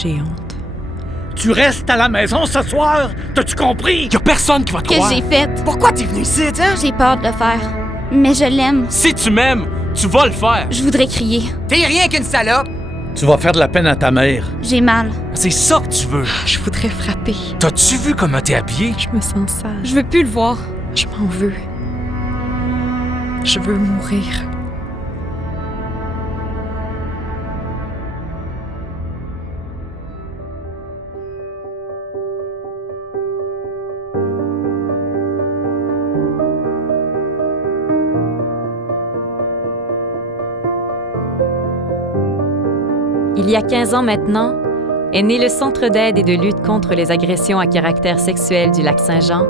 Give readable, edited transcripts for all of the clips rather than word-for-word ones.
J'ai honte. Tu restes à la maison ce soir? T'as-tu compris? Y'a personne qui va te croire. Que j'ai fait. Pourquoi t'es venu ici, hein? J'ai peur de le faire. Mais je l'aime. Si tu m'aimes, tu vas le faire. Je voudrais crier. T'es rien qu'une salope. Tu vas faire de la peine à ta mère. J'ai mal. C'est ça que tu veux. Je voudrais frapper. T'as-tu vu comment t'es habillée? Je me sens sale. Je veux plus le voir. Je m'en veux. Je veux mourir. Il y a 15 ans maintenant, est né le Centre d'aide et de lutte contre les agressions à caractère sexuel du Lac-Saint-Jean,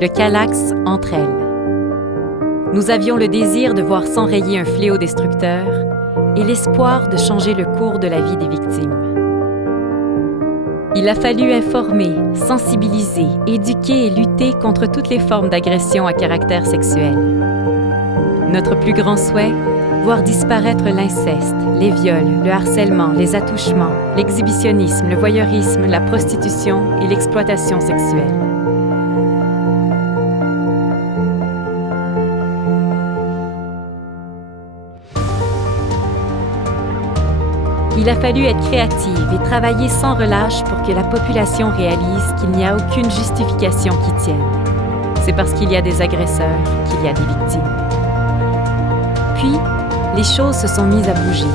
le CALAX Entre Elles. Nous avions le désir de voir s'enrayer un fléau destructeur et l'espoir de changer le cours de la vie des victimes. Il a fallu informer, sensibiliser, éduquer et lutter contre toutes les formes d'agression à caractère sexuel. Notre plus grand souhait, voir disparaître l'inceste, les viols, le harcèlement, les attouchements, l'exhibitionnisme, le voyeurisme, la prostitution et l'exploitation sexuelle. Il a fallu être créative et travailler sans relâche pour que la population réalise qu'il n'y a aucune justification qui tienne. C'est parce qu'il y a des agresseurs qu'il y a des victimes. Puis, les choses se sont mises à bouger.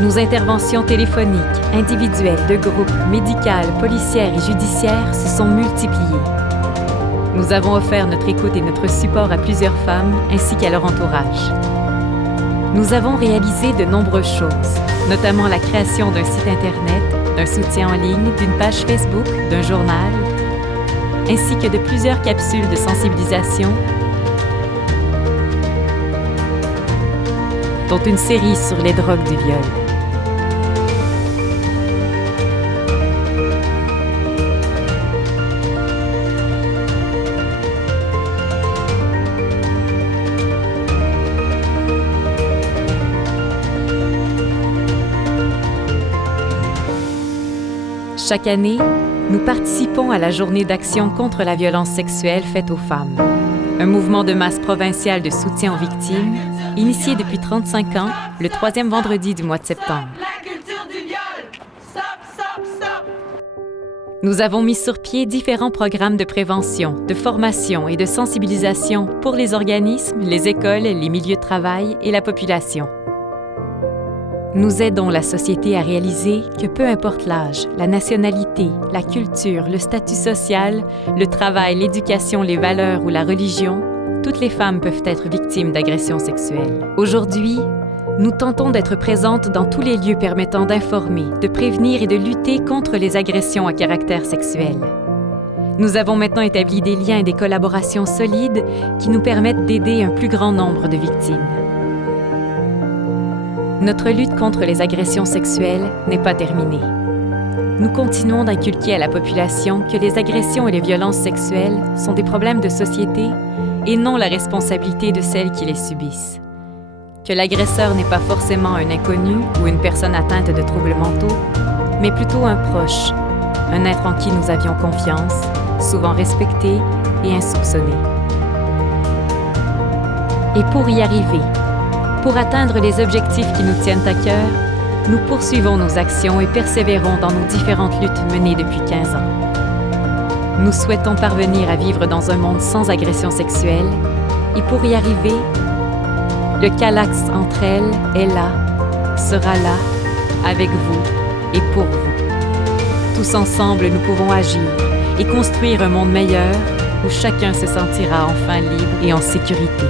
Nos interventions téléphoniques, individuelles, de groupe, médicales, policières et judiciaires se sont multipliées. Nous avons offert notre écoute et notre support à plusieurs femmes ainsi qu'à leur entourage. Nous avons réalisé de nombreuses choses, notamment la création d'un site Internet, d'un soutien en ligne, d'une page Facebook, d'un journal, ainsi que de plusieurs capsules de sensibilisation, dont une série sur les drogues du viol. Chaque année, nous participons à la Journée d'action contre la violence sexuelle faite aux femmes, un mouvement de masse provincial de soutien aux victimes, initié depuis 35 ans, le 3e vendredi du mois de septembre. La culture du viol! Stop, stop, stop! Nous avons mis sur pied différents programmes de prévention, de formation et de sensibilisation pour les organismes, les écoles, les milieux de travail et la population. Nous aidons la société à réaliser que peu importe l'âge, la nationalité, la culture, le statut social, le travail, l'éducation, les valeurs ou la religion, toutes les femmes peuvent être victimes d'agressions sexuelles. Aujourd'hui, nous tentons d'être présentes dans tous les lieux permettant d'informer, de prévenir et de lutter contre les agressions à caractère sexuel. Nous avons maintenant établi des liens et des collaborations solides qui nous permettent d'aider un plus grand nombre de victimes. Notre lutte contre les agressions sexuelles n'est pas terminée. Nous continuons d'inculquer à la population que les agressions et les violences sexuelles sont des problèmes de société et non la responsabilité de celles qui les subissent. Que l'agresseur n'est pas forcément un inconnu ou une personne atteinte de troubles mentaux, mais plutôt un proche, un être en qui nous avions confiance, souvent respecté et insoupçonné. Et pour y arriver, pour atteindre les objectifs qui nous tiennent à cœur, nous poursuivons nos actions et persévérons dans nos différentes luttes menées depuis 15 ans. Nous souhaitons parvenir à vivre dans un monde sans agression sexuelle et pour y arriver, le CALAX Entre Elles est là, sera là, avec vous et pour vous. Tous ensemble, nous pouvons agir et construire un monde meilleur où chacun se sentira enfin libre et en sécurité.